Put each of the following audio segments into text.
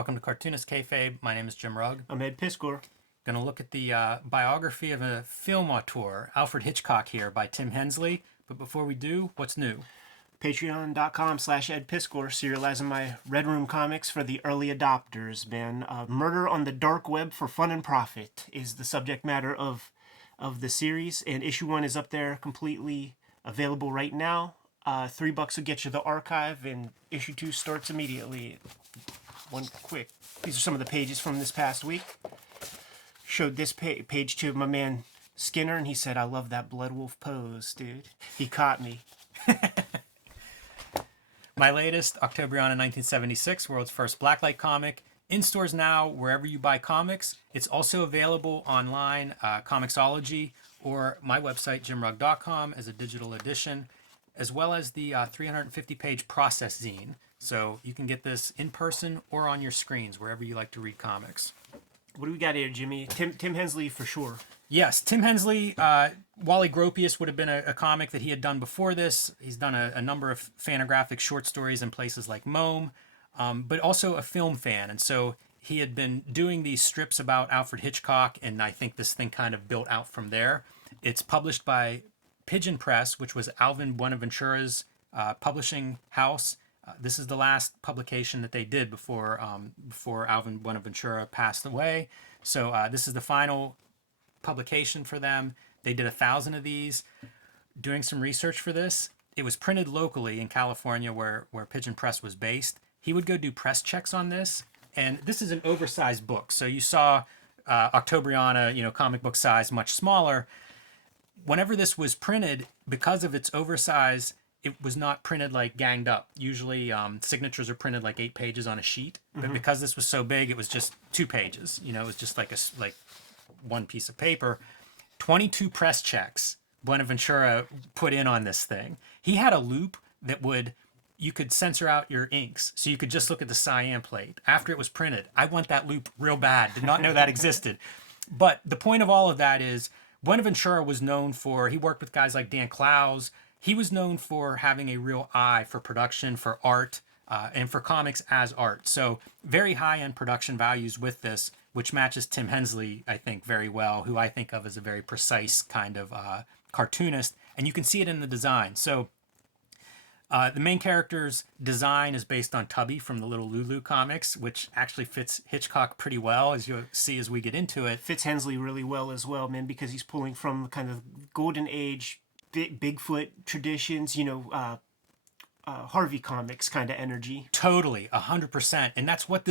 Welcome to Cartoonist Kayfabe. My name is Jim Rugg. I'm Ed Piscor. Going to look at the biography of a film auteur, Alfred Hitchcock here by Tim Hensley. But before we do, what's new? Patreon.com/Ed Piscor, serializing my Red Room comics for the early adopters, man. Murder on the Dark Web for Fun and Profit is the subject matter of the series, and issue 1 is up there completely available right now. $3 will get you the archive, and issue 2 starts immediately. One quick. These are some of the pages from this past week. Showed this page to my man Skinner, and he said, "I love that Blood Wolf pose, dude." He caught me. My latest, Octobriana 1976, world's first blacklight comic. In stores now, wherever you buy comics. It's also available online, Comixology, or my website, jimrugg.com, as a digital edition, as well as the 350-page process zine. So you can get this in person or on your screens, wherever you like to read comics. What do we got here, Jimmy? Tim Hensley for sure. Yes, Tim Hensley, Wally Gropius would have been a comic that he had done before this. He's done a number of fanographic short stories in places like Mome, but also a film fan. And so he had been doing these strips about Alfred Hitchcock, and I think this thing kind of built out from there. It's published by Pigeon Press, which was Alvin Buenaventura's publishing house. This is the last publication that they did before Alvin Buenaventura passed away. So this is the final publication for them. They did 1,000 of these. Doing some research for this, it was printed locally in California where Pigeon Press was based. He would go do press checks on this, and this is an oversized book. So you saw Octobriana, comic book size, much smaller. Whenever this was printed, because of its oversize, it was not printed like ganged up. Usually signatures are printed like 8 pages on a sheet, but because this was so big, it was just 2 pages. It was just like one piece of paper. 22 press checks Buenaventura put in on this thing. He had a loop that you could censor out your inks, so you could just look at the cyan plate. After it was printed, I want that loop real bad. Did not know that existed. But the point of all of that is Buenaventura was known for, he worked with guys like Dan Clowes. He was known for having a real eye for production, for art, and for comics as art. So very high-end production values with this, which matches Tim Hensley, I think, very well, who I think of as a very precise kind of cartoonist. And you can see it in the design. So the main character's design is based on Tubby from the Little Lulu comics, which actually fits Hitchcock pretty well, as you'll see as we get into it. Fits Hensley really well as well, man, because he's pulling from kind of golden age Bigfoot traditions, Harvey Comics kind of energy. Totally, 100%. And that's what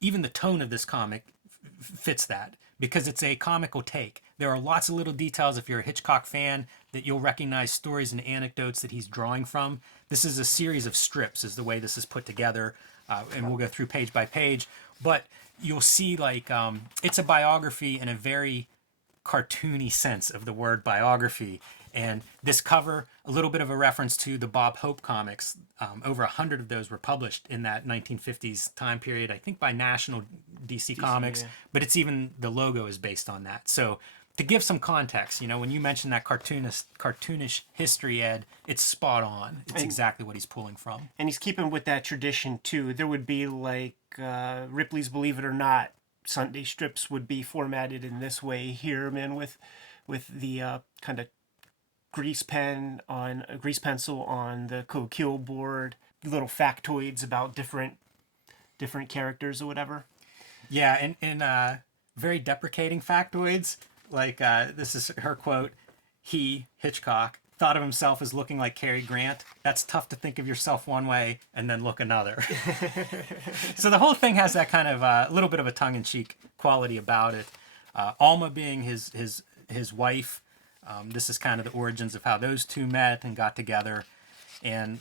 even the tone of this comic fits that, because it's a comical take. There are lots of little details, if you're a Hitchcock fan, that you'll recognize stories and anecdotes that he's drawing from. This is a series of strips, is the way this is put together, and we'll go through page by page. But you'll see, it's a biography in a very cartoony sense of the word biography. And this cover, a little bit of a reference to the Bob Hope comics. Over 100 of those were published in that 1950s time period, I think by National DC Comics, yeah. But it's even, the logo is based on that. So to give some context, when you mentioned that cartoonish history, Ed, it's spot on. It's exactly what he's pulling from. And he's keeping with that tradition too. There would be Ripley's Believe It or Not Sunday strips would be formatted in this way here, man, with the kind of grease pencil on the Coquille board, little factoids about different characters or whatever. Yeah, and very deprecating factoids. This is her quote: "He, Hitchcock, thought of himself as looking like Cary Grant. That's tough to think of yourself one way and then look another." So the whole thing has that kind of little bit of a tongue-in-cheek quality about it. Alma being his wife. This is kind of the origins of how those two met and got together. And,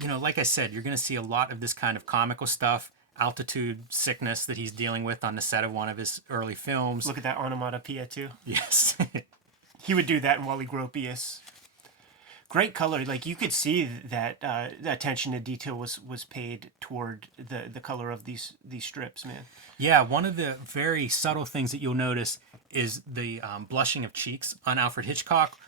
like I said, you're going to see a lot of this kind of comical stuff, altitude sickness that he's dealing with on the set of one of his early films. Look at that onomatopoeia, too. Yes. He would do that in Wally Gropius. Great color. You could see that attention to detail was paid toward the color of these strips, man. Yeah, one of the very subtle things that you'll notice is the blushing of cheeks on Alfred Hitchcock,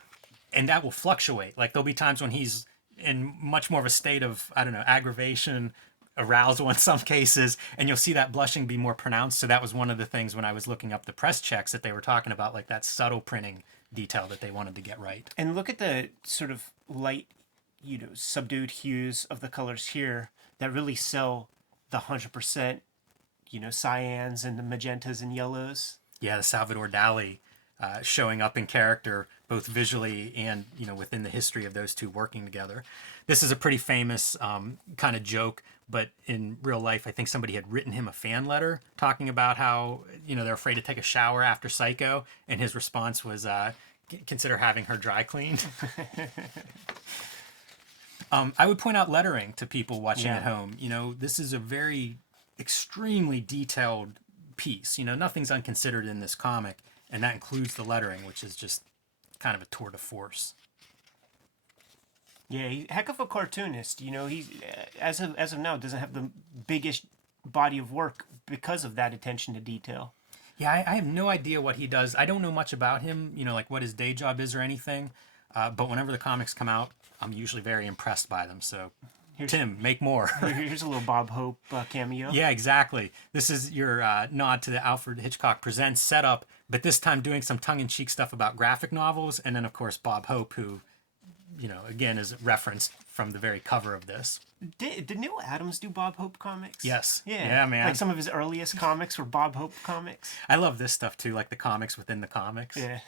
and that will fluctuate. There'll be times when he's in much more of a state of, aggravation arousal in some cases, and you'll see that blushing be more pronounced. So that was one of the things when I was looking up the press checks that they were talking about, like that subtle printing detail that they wanted to get right. And look at the sort of light, subdued hues of the colors here that really sell the 100%, cyans and the magentas and yellows. Yeah, the Salvador Dali showing up in character, both visually and within the history of those two working together. This is a pretty famous kind of joke, but in real life, I think somebody had written him a fan letter talking about how they're afraid to take a shower after Psycho, and his response was, "Consider having her dry cleaned." I would point out lettering to people watching at home. This is a very extremely detailed piece. Nothing's unconsidered in this comic, and that includes the lettering, which is just kind of a tour de force. Yeah, heck of a cartoonist. He as of now doesn't have the biggest body of work because of that attention to detail. Yeah, I have no idea what he does. I don't know much about him, like what his day job is or anything. But whenever the comics come out, I'm usually very impressed by them. So, Tim, make more. Here's a little Bob Hope cameo. Yeah, exactly. This is your nod to the Alfred Hitchcock Presents setup, but this time doing some tongue-in-cheek stuff about graphic novels. And then, of course, Bob Hope, who, again, is referenced from the very cover of this. Did Neil Adams do Bob Hope comics? Yes. Yeah, man. Like some of his earliest comics were Bob Hope comics. I love this stuff, too, like the comics within the comics. Yeah.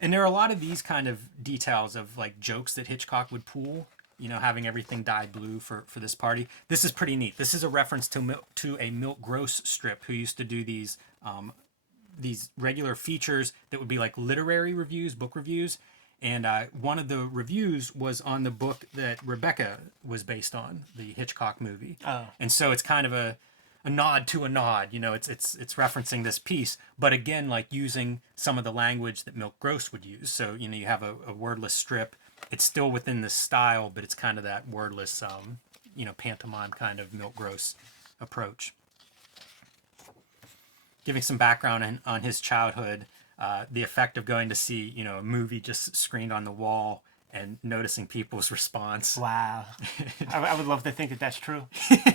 And there are a lot of these kind of details of like jokes that Hitchcock would pull, having everything dyed blue for this party. This is pretty neat. This is a reference to a Milt Gross strip who used to do these regular features that would be like literary reviews, book reviews. And one of the reviews was on the book that Rebecca was based on, the Hitchcock movie. Oh. And so it's kind of a nod to a nod, it's referencing this piece, but again, like using some of the language that Milt Gross would use. So, you have a wordless strip. It's still within the style, but it's kind of that wordless, pantomime kind of Milt Gross approach. Giving some background on his childhood, the effect of going to see, a movie just screened on the wall and noticing people's response. Wow. I would love to think that that's true.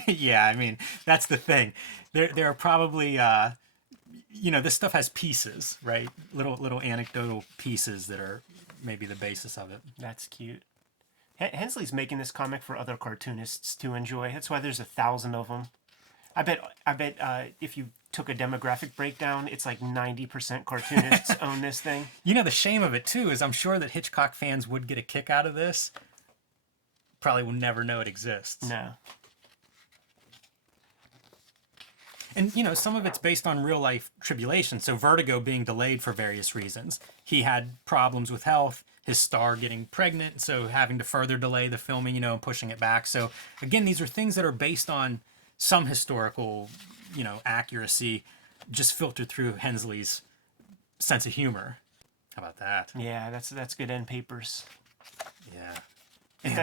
Yeah, I mean, that's the thing. There are probably, this stuff has pieces, right? Little anecdotal pieces that are maybe the basis of it. That's cute. Hensley's making this comic for other cartoonists to enjoy. That's why there's 1,000 of them. I bet if you took a demographic breakdown, it's like 90% cartoonists own this thing. The shame of it too is I'm sure that Hitchcock fans would get a kick out of this. Probably will never know it exists. No. And some of it's based on real life tribulation. So Vertigo being delayed for various reasons. He had problems with health, his star getting pregnant, so having to further delay the filming, and pushing it back. So again, these are things that are based on some historical, accuracy, just filtered through Hensley's sense of humor. How about that? Yeah, that's good end papers. Yeah.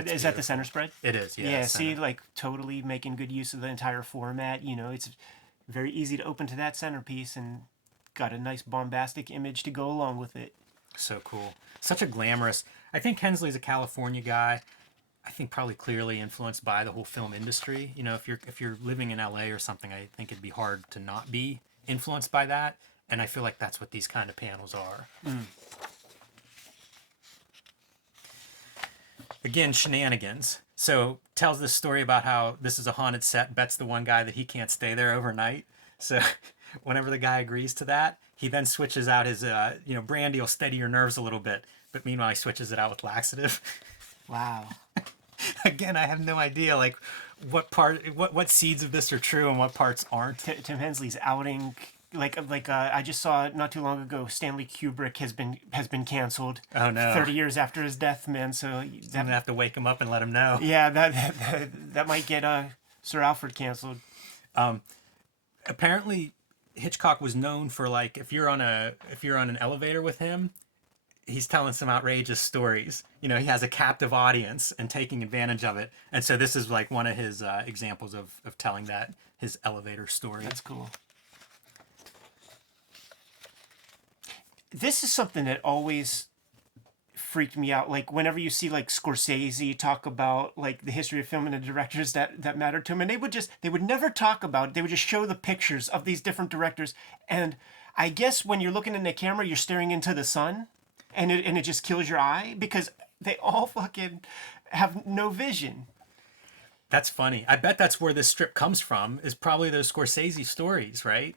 Is that the center spread? It is, yeah. Yeah, see, like totally making good use of the entire format. It's very easy to open to that centerpiece and got a nice bombastic image to go along with it. So cool. Such a glamorous. I think Hensley's a California guy. I think probably clearly influenced by the whole film industry. If you're living in LA or something, I think it'd be hard to not be influenced by that. And I feel like that's what these kind of panels are. Again, shenanigans. So tells this story about how this is a haunted set, bets the one guy that he can't stay there overnight. So whenever the guy agrees to that, he then switches out his, brandy will steady your nerves a little bit. But meanwhile, he switches it out with laxative. Wow. Again, I have no idea, like, what seeds of this are true and what parts aren't. Tim Hensley's outing, I just saw not too long ago, Stanley Kubrick has been canceled. Oh no! 30 years after his death, man. So I'm gonna have to wake him up and let him know. Yeah, that might get Sir Alfred canceled. Apparently, Hitchcock was known for if you're on an elevator with him, he's telling some outrageous stories. He has a captive audience and taking advantage of it. And so this is like one of his examples of telling his elevator story. That's cool. This is something that always freaked me out. Like whenever you see like Scorsese talk about like the history of film and the directors that mattered to him, and they would never talk about it. They would just show the pictures of these different directors. And I guess when you're looking in the camera, you're staring into the sun, and it just kills your eye because they all fucking have no vision. That's funny. I bet that's where this strip comes from, is probably those Scorsese stories, right?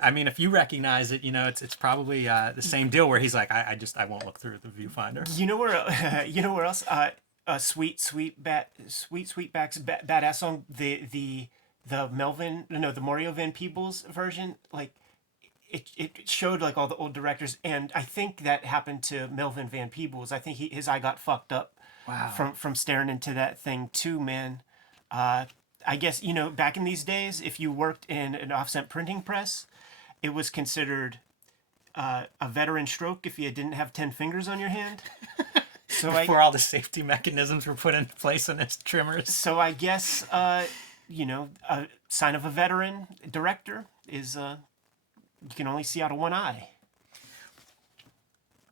I mean, if you recognize it, it's probably the same deal where he's like, I won't look through the viewfinder. You know where you know where else? Sweetback's badass song, the Melvin, no, the Mario Van Peebles version, like it showed like all the old directors, and I think that happened to Melvin Van Peebles. I think his eye got fucked up. Wow. From staring into that thing too, man. I guess back in these days, if you worked in an offset printing press, it was considered a veteran stroke if you didn't have 10 fingers on your hand. So Before all the safety mechanisms were put in place on his trimmers. So I guess a sign of a veteran director is you can only see out of one eye.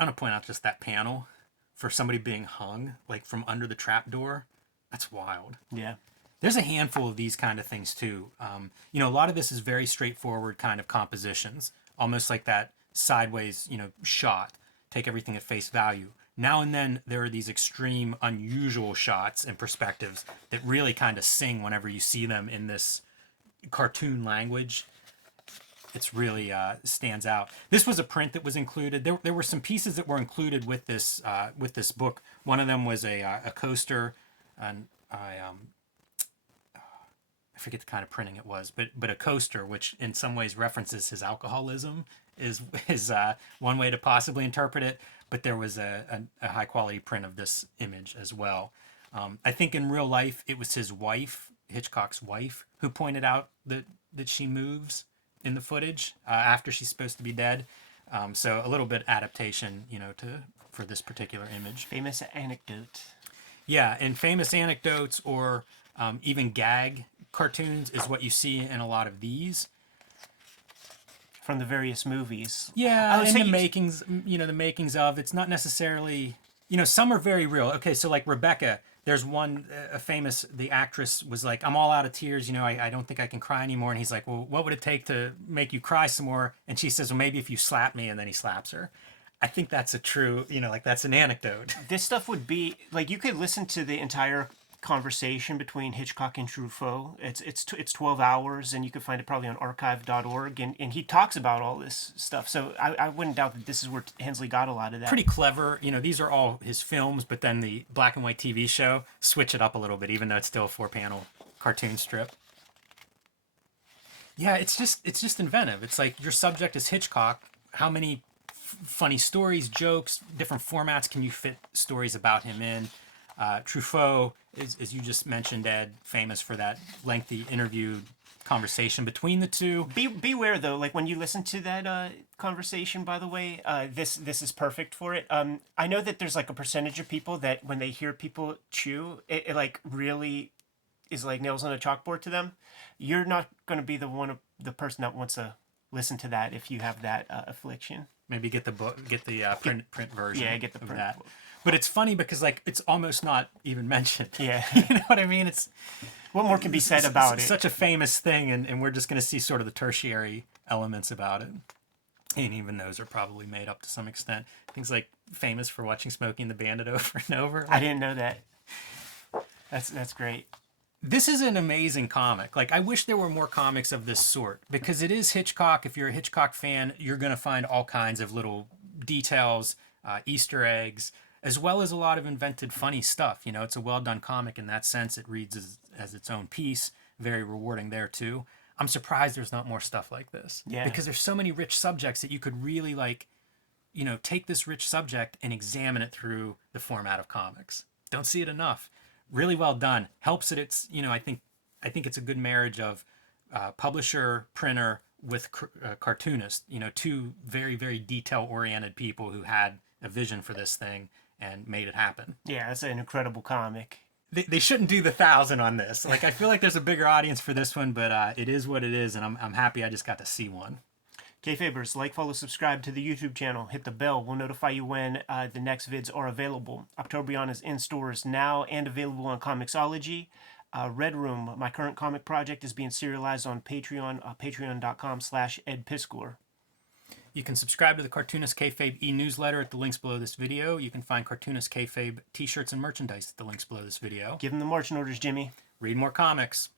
I'm gonna point out just that panel for somebody being hung like from under the trapdoor. That's wild. Yeah. There's a handful of these kind of things too. A lot of this is very straightforward kind of compositions, almost like that sideways, shot. Take everything at face value. Now and then there are these extreme, unusual shots and perspectives that really kind of sing whenever you see them in this cartoon language. It's really stands out. This was a print that was included. There were some pieces that were included with this book. One of them was a coaster, and I forget the kind of printing it was, but a coaster, which in some ways references his alcoholism, is one way to possibly interpret it. But there was a high quality print of this image as well. I think in real life it was his wife, Hitchcock's wife, who pointed out that she moves in the footage after she's supposed to be dead. So a little bit adaptation, for this particular image. Famous anecdote. Yeah, and famous anecdotes or even gag cartoons is what you see in a lot of these. From the various movies. Yeah, and the makings of, it's not necessarily, some are very real. Okay, so like Rebecca, there's one, the actress was like, I'm all out of tears, I don't think I can cry anymore. And he's like, well, what would it take to make you cry some more? And she says, well, maybe if you slap me, and then he slaps her. I think that's a true, that's an anecdote. This stuff would be, like, you could listen to the entire conversation between Hitchcock and Truffaut. It's 12 hours, and you can find it probably on archive.org, and he talks about all this stuff. So I wouldn't doubt that this is where Hensley got a lot of that. Pretty clever. These are all his films, but then the black and white TV show, switch it up a little bit, even though it's still a 4-panel cartoon strip. Yeah, it's just inventive. It's like your subject is Hitchcock. How many funny stories, jokes, different formats can you fit stories about him in? Truffaut is, as you just mentioned, Ed, famous for that lengthy interview conversation between the two. Beware though, like when you listen to that conversation, by the way, this is perfect for it. I know that there's like a percentage of people that when they hear people chew, it like really is like nails on a chalkboard to them. You're not going to be the person that wants to listen to that if you have that affliction. Maybe get the book, get the print version. Yeah, get the print. That. But it's funny because like it's almost not even mentioned. Yeah, you know what I mean. It's what more can be said about it? Such a famous thing, and we're just going to see sort of the tertiary elements about it, and even those are probably made up to some extent. Things like famous for watching Smokey and the Bandit over and over. I didn't know that. That's great. This is an amazing comic. Like, I wish there were more comics of this sort, because it is Hitchcock. If you're a Hitchcock fan, you're going to find all kinds of little details, Easter eggs, as well as a lot of invented funny stuff. It's a well-done comic in that sense. It reads as its own piece. Very rewarding there, too. I'm surprised there's not more stuff like this. Yeah. Because there's so many rich subjects that you could really, take this rich subject and examine it through the format of comics. Don't see it enough. Really well done. Helps that it's, I think it's a good marriage of publisher, printer with cartoonist. Two very, very detail-oriented people who had a vision for this thing and made it happen. Yeah, that's an incredible comic. They shouldn't do the 1,000 on this. Like, I feel like there's a bigger audience for this one, but it is what it is, and I'm happy I just got to see one. Kayfabers, like, follow, subscribe to the YouTube channel. Hit the bell. We'll notify you when the next vids are available. Octobrion is in stores now and available on Comixology. Red Room, my current comic project, is being serialized on Patreon, patreon.com/edpiskor. You can subscribe to the Cartoonist Kayfabe e-newsletter at the links below this video. You can find Cartoonist Kayfabe t-shirts and merchandise at the links below this video. Give them the marching orders, Jimmy. Read more comics.